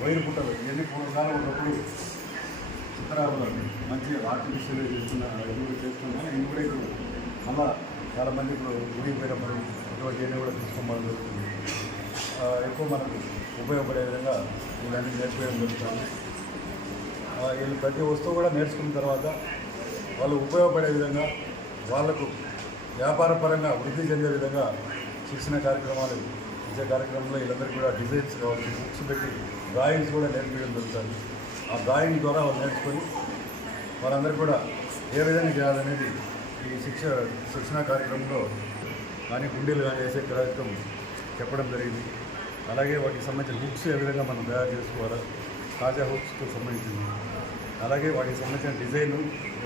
Wire పుట్టలు ఇవన్నీ పూర్వకాలం ఉన్నప్పుడు చిత్రాలు మంచి ఆర్టిఫిషియల్ చేస్తున్నారు ఇవి కూడా ఇప్పుడు మళ్ళా చాలామంది ఇప్పుడు ఊడిపోయినప్పుడు ఇటువంటివన్నీ కూడా తీసుకోవడం జరుగుతుంది. ఎక్కువ మనకు ఉపయోగపడే విధంగా ఇలాంటి నేర్చుకోవడం జరుగుతుంది. వీళ్ళు ప్రతి వస్తువు కూడా నేర్చుకున్న తర్వాత వాళ్ళు ఉపయోగపడే విధంగా వాళ్ళకు వ్యాపారపరంగా వృద్ధి చెందే విధంగా శిక్షణ కార్యక్రమాలు ఇచ్చే కార్యక్రమంలో వీళ్ళందరికీ కూడా డిజైన్స్ కావచ్చు, బుక్స్ పెట్టి డ్రాయింగ్స్ కూడా నేర్పించడం జరుగుతుంది. ఆ డ్రాయింగ్ ద్వారా వాళ్ళు నేర్చుకొని వాళ్ళందరూ కూడా ఏ విధంగా చేయాలనేది ఈ శిక్షణ కార్యక్రమంలో కానీ గుండెలు కానీ వేసే కార్యక్రమం చెప్పడం జరిగింది. అలాగే వాటికి సంబంధించిన బుక్స్ ఏ విధంగా మనం తయారు చేసుకోవాలా, తాజా బుక్స్తో సంబంధించింది. అలాగే వాటికి సంబంధించిన డిజైన్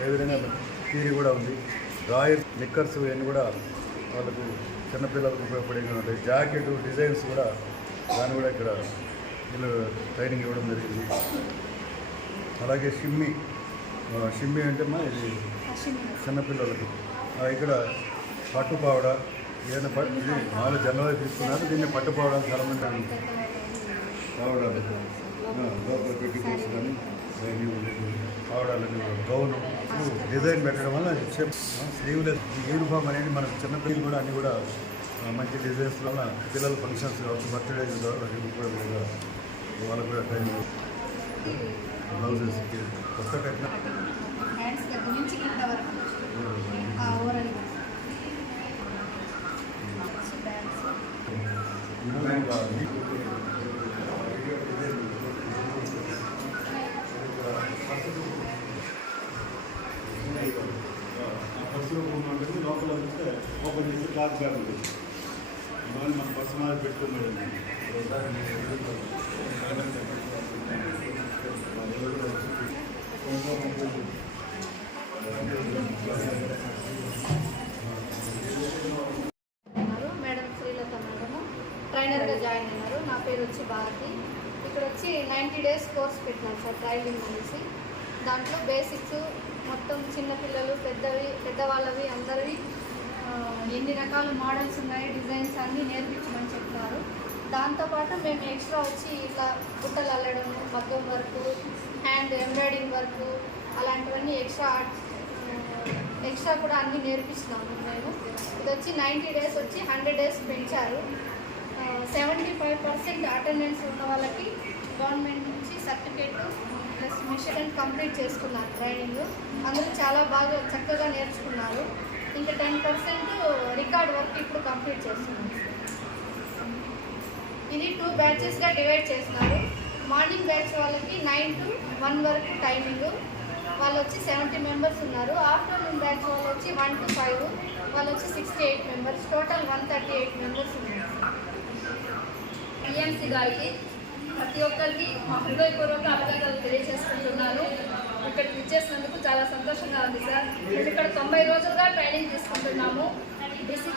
ఏ విధంగా థియరీ కూడా ఉంది. డ్రాయర్, నిక్కర్స్ ఇవన్నీ కూడా వాళ్ళకు చిన్నపిల్లలకు ఉపయోగపడేవి ఉంటాయి. జాకెట్ డిజైన్స్ కూడా దాన్ని కూడా ఇక్కడ వీళ్ళు ట్రైనింగ్ ఇవ్వడం జరిగింది. అలాగే షిమ్మి అంటే ఇది చిన్నపిల్లలకు ఇక్కడ పట్టుపావడ ఏదైనా ఇది 4 జనవరి తీసుకున్నారు. దీన్ని పట్టుపావడానికి చాలామంది పావడాలు లోపల పెట్టికోవచ్చు కానీ పావడాలని గౌను డిజైన్ పెట్టడం వల్ల స్లీవ్లెస్ యూనిఫామ్ అనేది మనకు చిన్నపిల్లలు కూడా అన్నీ కూడా మంచి డిజైన్స్ వల్ల పిల్లల ఫంక్షన్స్ కావచ్చు, బర్త్డేస్ ఉపయోగంగా వాళ్ళకు కూడా ట్రైనింగ్ బ్లౌజెస్ కొత్త టెక్నాలజీ బస్సులో పోయినట్టు లోపల వస్తే ఓపెన్ చేసి క్లాత్ బ్యాగ్ ఉంటుంది. ఇవన్నీ మన బస్సు మీద పెట్టుకున్నాడు. మేడం శ్రీలత మేడము ట్రైనర్గా జాయిన్ అయినారు. నా పేరు వచ్చి భారతి. ఇక్కడ వచ్చి 90 days కోర్స్ పెట్టినారు సార్ ట్రైనింగ్ అనేసి. దాంట్లో బేసిక్స్ మొత్తం చిన్నపిల్లలు పెద్దవాళ్ళవి అందరివి ఎన్ని రకాల మోడల్స్ ఉన్నాయి, డిజైన్స్ అన్నీ నేర్పించమని చెప్తున్నారు. దాంతోపాటు మేము ఎక్స్ట్రా వచ్చి ఇట్లా బుట్టలు అల్లడం, మగ్గం వర్క్, హ్యాండ్ ఎంబ్రాయిడింగ్ వర్క్ అలాంటివన్నీ ఎక్స్ట్రా కూడా అన్నీ నేర్పిస్తున్నాము నేను. ఇది వచ్చి 90 days వచ్చి 100 days పెంచారు. 75% అటెండెన్స్ ఉన్న వాళ్ళకి గవర్నమెంట్ నుంచి సర్టిఫికేట్ ప్లస్ మిషన్ కంప్లీట్ చేసుకున్నారు ట్రైనింగ్. అందరూ చాలా బాగా చక్కగా నేర్చుకున్నారు. ఇంకా 10% రికార్డ్ వర్క్ ఇప్పుడు కంప్లీట్ చేస్తున్నారు. ఇది 2 బ్యాచెస్గా డివైడ్ చేస్తున్నారు. మార్నింగ్ బ్యాచ్ వాళ్ళకి 9 to 1 వరకు టైమింగ్, వాళ్ళు వచ్చి 70 members ఉన్నారు. ఆఫ్టర్నూన్ బ్యాచ్ వాళ్ళు వచ్చి 1 to 5, వాళ్ళు వచ్చి 68 members, టోటల్ 138 members ఉన్నారు. పిఎంసి గారికి ప్రతి ఒక్కరికి మా హృదయపూర్వక అభినందనలు తెలియజేసుకుంటున్నాను. ఇక్కడికి ఇచ్చేసినందుకు చాలా సంతోషంగా ఉంది సార్. మేము ఇక్కడ 90 రోజులుగా ట్రైనింగ్ తీసుకుంటున్నాము. బీసీ